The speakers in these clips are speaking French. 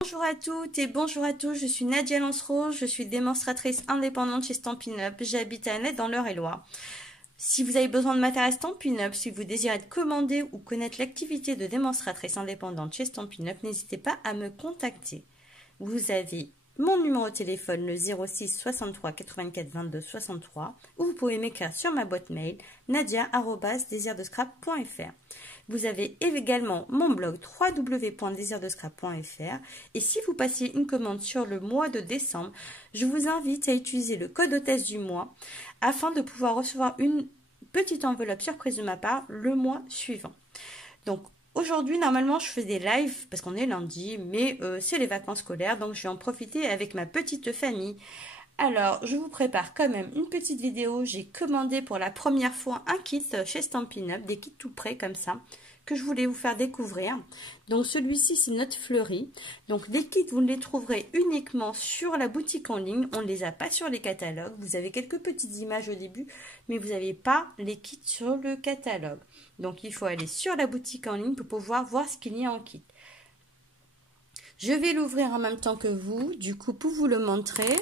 Bonjour à toutes et bonjour à tous, je suis Nadia Lance-Rose, je suis démonstratrice indépendante chez Stampin' Up, j'habite à Nette dans l'Eure-et-Loir. Si vous avez besoin de matériel Stampin' Up, si vous désirez être commandé ou connaître l'activité de démonstratrice indépendante chez Stampin' Up, n'hésitez pas à me contacter. Vous avez mon numéro de téléphone, le 06 63 84 22 63, ou vous pouvez m'écrire sur ma boîte mail nadia@desirdescrap.fr. Vous avez également mon blog www.desirdescrap.fr et si vous passez une commande sur le mois de décembre, je vous invite à utiliser le code hôtesse du mois afin de pouvoir recevoir une petite enveloppe surprise de ma part le mois suivant. Donc aujourd'hui, normalement, je fais des lives parce qu'on est lundi, mais c'est les vacances scolaires, donc je vais en profiter avec ma petite famille. Alors, je vous prépare quand même une petite vidéo. J'ai commandé pour la première fois un kit chez Stampin' Up, des kits tout prêts comme ça, que je voulais vous faire découvrir. Donc, celui-ci, c'est Notes Fleuries. Donc, les kits, vous ne les trouverez uniquement sur la boutique en ligne. On ne les a pas sur les catalogues. Vous avez quelques petites images au début, mais vous n'avez pas les kits sur le catalogue. Donc, il faut aller sur la boutique en ligne pour pouvoir voir ce qu'il y a en kit. Je vais l'ouvrir en même temps que vous, du coup, pour vous le montrer.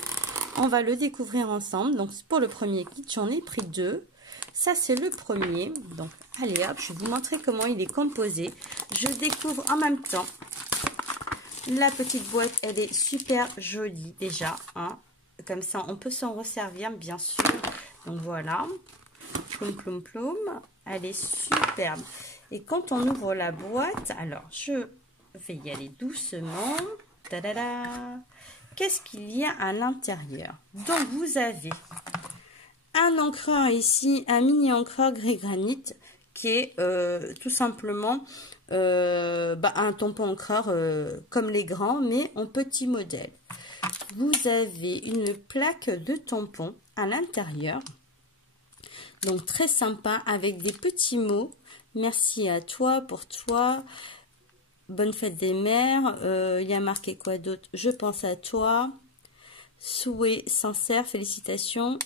On va le découvrir ensemble. Donc, pour le premier kit, j'en ai pris deux. Ça, c'est le premier. Donc, allez hop, je vais vous montrer comment il est composé. Je découvre en même temps. La petite boîte, elle est super jolie déjà. Hein. Comme ça, on peut s'en resservir, bien sûr. Donc, voilà. Ploum, ploum, ploum. Elle est superbe. Et quand on ouvre la boîte, alors, je vais y aller doucement. Tadada! Qu'est-ce qu'il y a à l'intérieur? Donc, vous avez un encreur ici, un mini encreur gris granit qui est tout simplement un tampon encreur comme les grands, mais en petit modèle. Vous avez une plaque de tampon à l'intérieur. Donc, très sympa avec des petits mots. Merci à toi, pour toi. Bonne fête des mères, il y a marqué quoi d'autre? Je pense à toi. Souhait sincère, félicitations.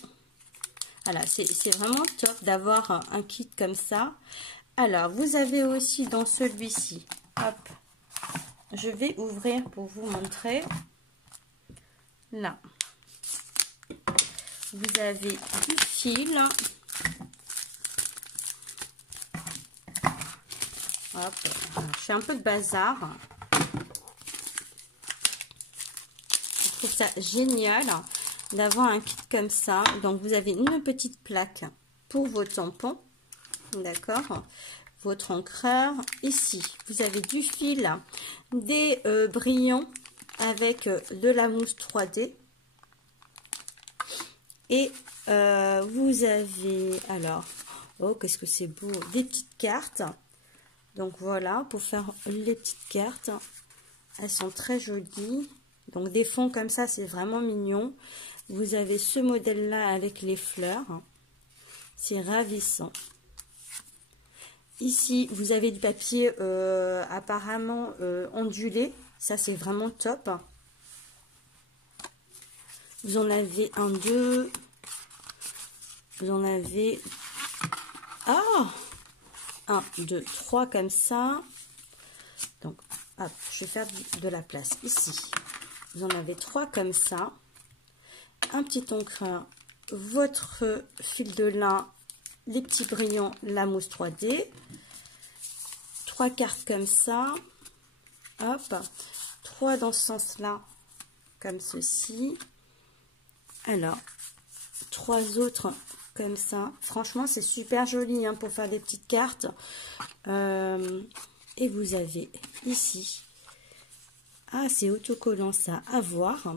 Voilà, c'est vraiment top d'avoir un kit comme ça. Alors, vous avez aussi dans celui-ci, hop, je vais ouvrir pour vous montrer. Là, vous avez du fil. Hop, je fais un peu de bazar. Je trouve ça génial d'avoir un kit comme ça. Donc, vous avez une petite plaque pour vos tampons. D'accord. Votre encreur. Ici, vous avez du fil, des brillants avec de la mousse 3D. Et vous avez, alors, oh, qu'est-ce que c'est beau, des petites cartes. Donc voilà, pour faire les petites cartes, elles sont très jolies. Donc des fonds comme ça, c'est vraiment mignon. Vous avez ce modèle-là avec les fleurs. C'est ravissant. Ici, vous avez du papier apparemment ondulé. Ça, c'est vraiment top. Vous en avez un, deux. Vous en avez... Ah! 1, 2, 3 comme ça. Donc, hop, je vais faire de la place ici. Vous en avez 3 comme ça. Un petit encreur, votre fil de lin, les petits brillants, la mousse 3D. 3 cartes comme ça. Hop. 3 dans ce sens-là, comme ceci. Alors, 3 autres comme ça. Franchement, c'est super joli hein, pour faire des petites cartes. Et vous avez ici, ah, c'est autocollant ça, à voir.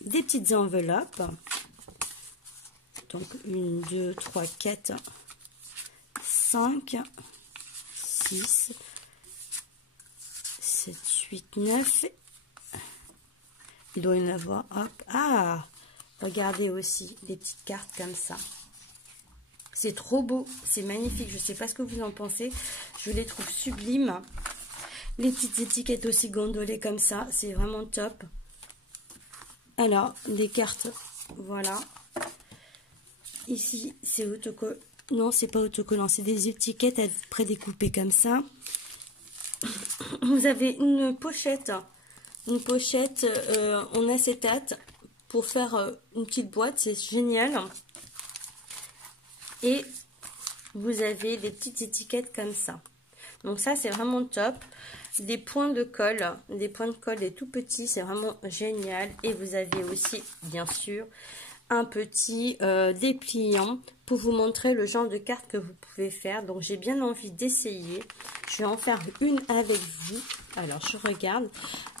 Des petites enveloppes. Donc, 1, 2, 3, 4, 5, 6, 7, 8, 9. Il doit y en avoir, hop, ah! Regardez aussi des petites cartes comme ça. C'est trop beau, c'est magnifique. Je ne sais pas ce que vous en pensez. Je les trouve sublimes. Les petites étiquettes aussi gondolées comme ça, c'est vraiment top. Alors, des cartes, voilà. Ici, c'est autocollant. Non, c'est pas autocollant, c'est des étiquettes prédécoupées comme ça. vous avez une pochette en acétate pour faire une petite boîte, c'est génial. Et vous avez des petites étiquettes comme ça. Donc ça, c'est vraiment top. Des points de colle, des tout petits, c'est vraiment génial. Et vous avez aussi, bien sûr, un petit dépliant pour vous montrer le genre de carte que vous pouvez faire. Donc j'ai bien envie d'essayer. Je vais en faire une avec vous. Alors je regarde.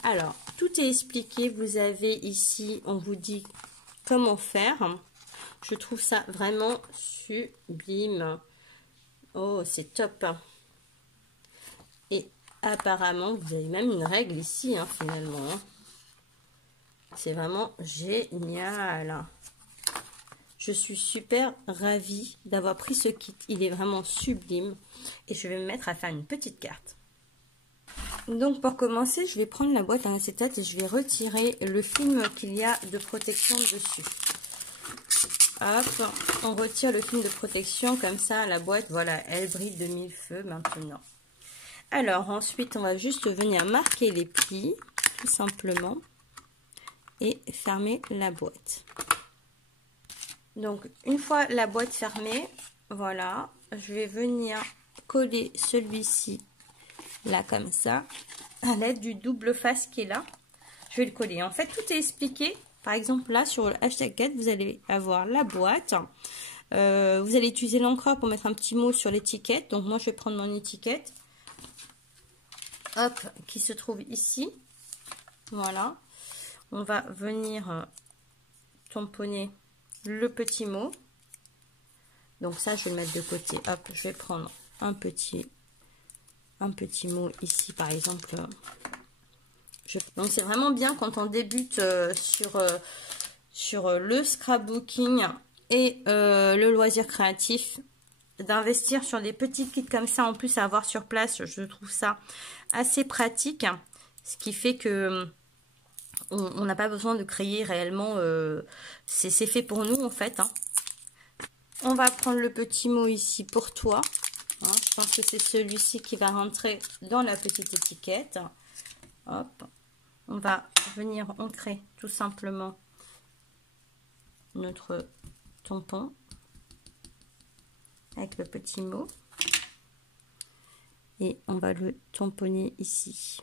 Alors tout est expliqué. Vous avez ici, on vous dit comment faire. Je trouve ça vraiment sublime. Oh, c'est top. Et apparemment, vous avez même une règle ici, hein, finalement. C'est vraiment génial. Je suis super ravie d'avoir pris ce kit. Il est vraiment sublime. Et je vais me mettre à faire une petite carte. Donc pour commencer, je vais prendre la boîte en acétate et je vais retirer le film qu'il y a de protection dessus. Hop, on retire le film de protection comme ça. La boîte, voilà, elle brille de mille feux maintenant. Alors ensuite, on va juste venir marquer les plis, tout simplement. Et fermer la boîte. Donc une fois la boîte fermée, voilà, je vais venir coller celui-ci là comme ça à l'aide du double face qui est là. Je vais le coller. En fait, tout est expliqué. Par exemple, là sur le hashtag 4, vous allez avoir la boîte. Vous allez utiliser l'encreur pour mettre un petit mot sur l'étiquette. Donc moi, je vais prendre mon étiquette, hop, qui se trouve ici. Voilà. On va venir tamponner le petit mot. Donc ça, je vais le mettre de côté. Hop, je vais prendre un petit mot ici, par exemple. Donc c'est vraiment bien quand on débute sur le scrapbooking et le loisir créatif, d'investir sur des petits kits comme ça, en plus à avoir sur place. Je trouve ça assez pratique, ce qui fait que on n'a pas besoin de créer réellement, c'est fait pour nous en fait, hein. On va prendre le petit mot ici pour toi, hein, je pense que c'est celui-ci qui va rentrer dans la petite étiquette. Hop, on va venir ancrer tout simplement notre tampon avec le petit mot et on va le tamponner ici.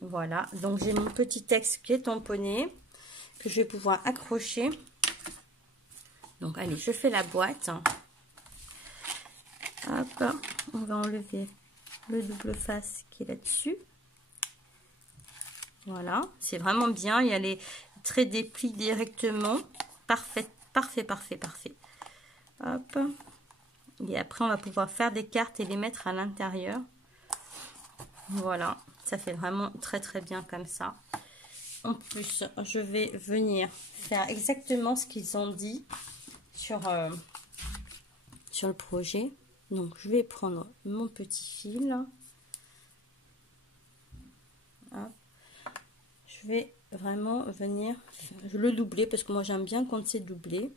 Voilà, donc j'ai mon petit texte qui est tamponné, que je vais pouvoir accrocher. Donc allez, je fais la boîte. Hop, on va enlever le double face qui est là-dessus. Voilà, c'est vraiment bien. Il y a les traits des plis directement. Parfait, parfait, parfait, parfait. Hop. Et après, on va pouvoir faire des cartes et les mettre à l'intérieur. Voilà, ça fait vraiment très très bien comme ça. En plus, je vais venir faire exactement ce qu'ils ont dit sur le projet. Donc, je vais prendre mon petit fil. Hop. Je vais vraiment venir le doubler parce que moi j'aime bien quand c'est doublé.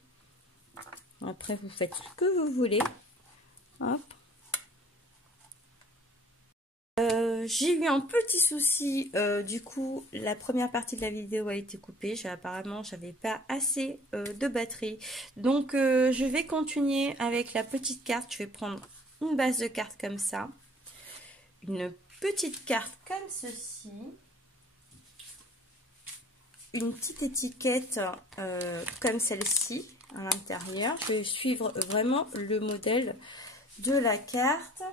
Après, vous faites ce que vous voulez. Hop. J'ai eu un petit souci, du coup la première partie de la vidéo a été coupée. Apparemment j'avais pas assez de batterie, donc je vais continuer avec la petite carte. Je vais prendre une base de carte comme ça, une petite carte comme ceci, une petite étiquette comme celle-ci à l'intérieur. Je vais suivre vraiment le modèle de la carte.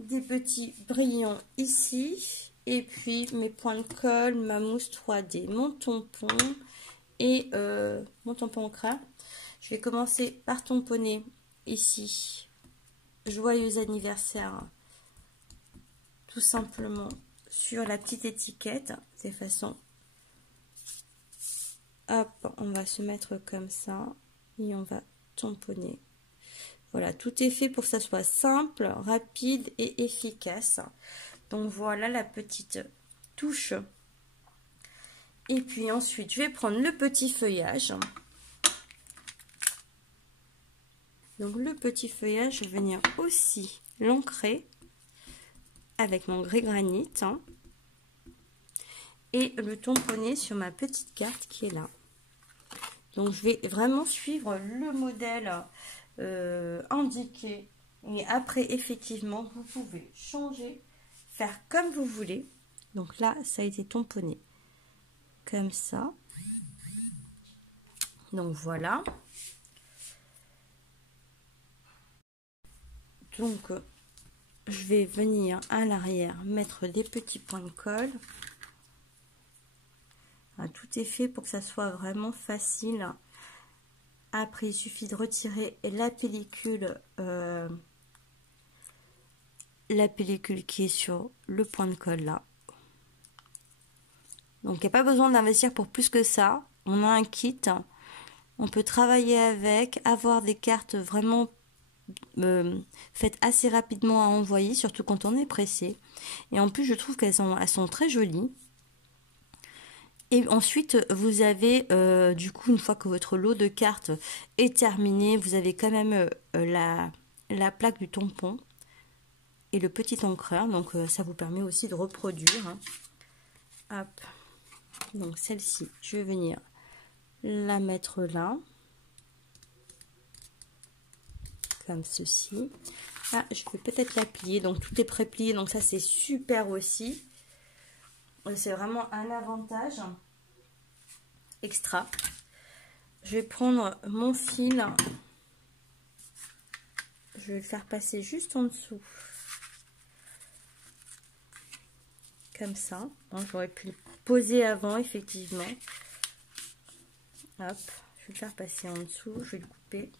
Des petits brillants ici, et puis mes points de colle, ma mousse 3D, mon tampon et mon tampon encre. Je vais commencer par tamponner ici joyeux anniversaire tout simplement sur la petite étiquette. De cette façon, hop, on va se mettre comme ça et on va tamponner. Voilà, tout est fait pour que ça soit simple, rapide et efficace. Donc voilà la petite touche. Et puis ensuite, je vais prendre le petit feuillage. Donc le petit feuillage, je vais venir aussi l'ancrer avec mon gris granit, hein, et le tamponner sur ma petite carte qui est là. Donc je vais vraiment suivre le modèle indiqué. Et après, effectivement, vous pouvez changer, faire comme vous voulez. Donc là, ça a été tamponné comme ça. Donc voilà. Donc je vais venir à l'arrière mettre des petits points de colle. Tout est fait pour que ça soit vraiment facile. Après, il suffit de retirer la pellicule qui est sur le point de colle là. Donc il n'y a pas besoin d'investir pour plus que ça. On a un kit, on peut travailler avec, avoir des cartes vraiment faites assez rapidement à envoyer, surtout quand on est pressé. Et en plus, je trouve qu'elles sont très jolies. Et ensuite, vous avez, du coup, une fois que votre lot de cartes est terminé, vous avez quand même la plaque du tampon et le petit encreur. Donc, ça vous permet aussi de reproduire. Hein. Hop. Donc, celle-ci, je vais venir la mettre là. Comme ceci. Ah, je peux peut-être la plier. Donc, tout est pré-plié. Donc, ça, c'est super aussi. C'est vraiment un avantage extra. Je vais prendre mon fil. Je vais le faire passer juste en dessous. Comme ça. J'aurais pu le poser avant, effectivement. Hop. Je vais le faire passer en dessous. Je vais le couper.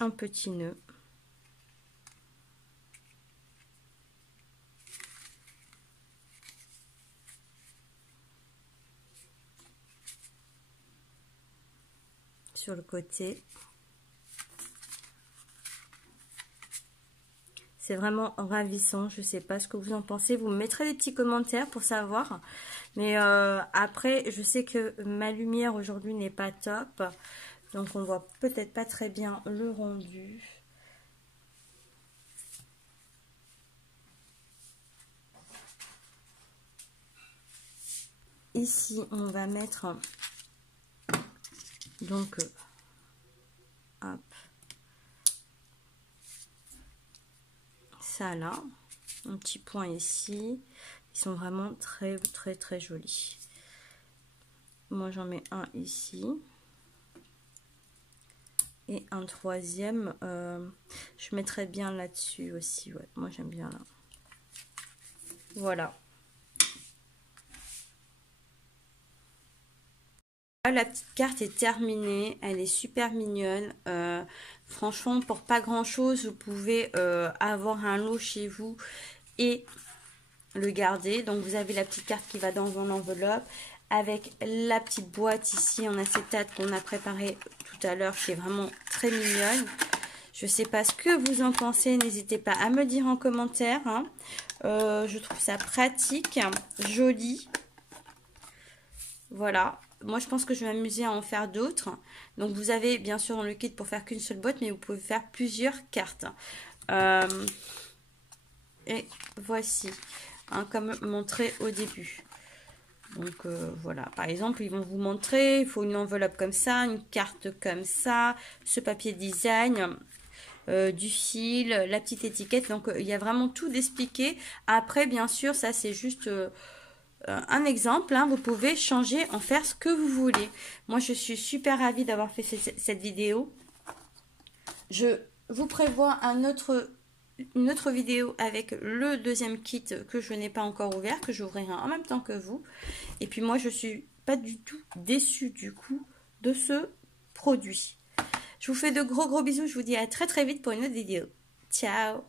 Un petit nœud. Sur le côté. C'est vraiment ravissant. Je ne sais pas ce que vous en pensez. Vous me mettrez des petits commentaires pour savoir. Mais après, je sais que ma lumière aujourd'hui n'est pas top. Donc, on voit peut-être pas très bien le rendu. Ici, on va mettre donc hop, ça là, un petit point ici. Ils sont vraiment très très très jolis. Moi, j'en mets un ici. Et un troisième, je mettrais bien là-dessus aussi. Ouais, moi, j'aime bien là. Voilà. La petite carte est terminée, elle est super mignonne. Franchement, pour pas grand chose, vous pouvez avoir un lot chez vous et le garder. Donc vous avez la petite carte qui va dans une enveloppe avec la petite boîte ici en acétate qu'on a préparée tout à l'heure, qui est vraiment très mignonne. Je sais pas ce que vous en pensez, n'hésitez pas à me dire en commentaire. Hein. Je trouve ça pratique, joli. Voilà. Moi, je pense que je vais m'amuser à en faire d'autres. Donc, vous avez bien sûr dans le kit pour faire qu'une seule boîte, mais vous pouvez faire plusieurs cartes. Et voici, hein, comme montré au début. Donc, voilà. Par exemple, ils vont vous montrer, il faut une enveloppe comme ça, une carte comme ça, ce papier design, du fil, la petite étiquette. Donc, il y a vraiment tout d'expliqué. Après, bien sûr, ça, c'est juste... un exemple, hein, vous pouvez changer, en faire ce que vous voulez. Moi, je suis super ravie d'avoir fait cette vidéo. Je vous prévois une autre vidéo avec le deuxième kit que je n'ai pas encore ouvert, que j'ouvrirai en même temps que vous. Et puis moi, je suis pas du tout déçue du coup de ce produit. Je vous fais de gros bisous. Je vous dis à très très vite pour une autre vidéo. Ciao!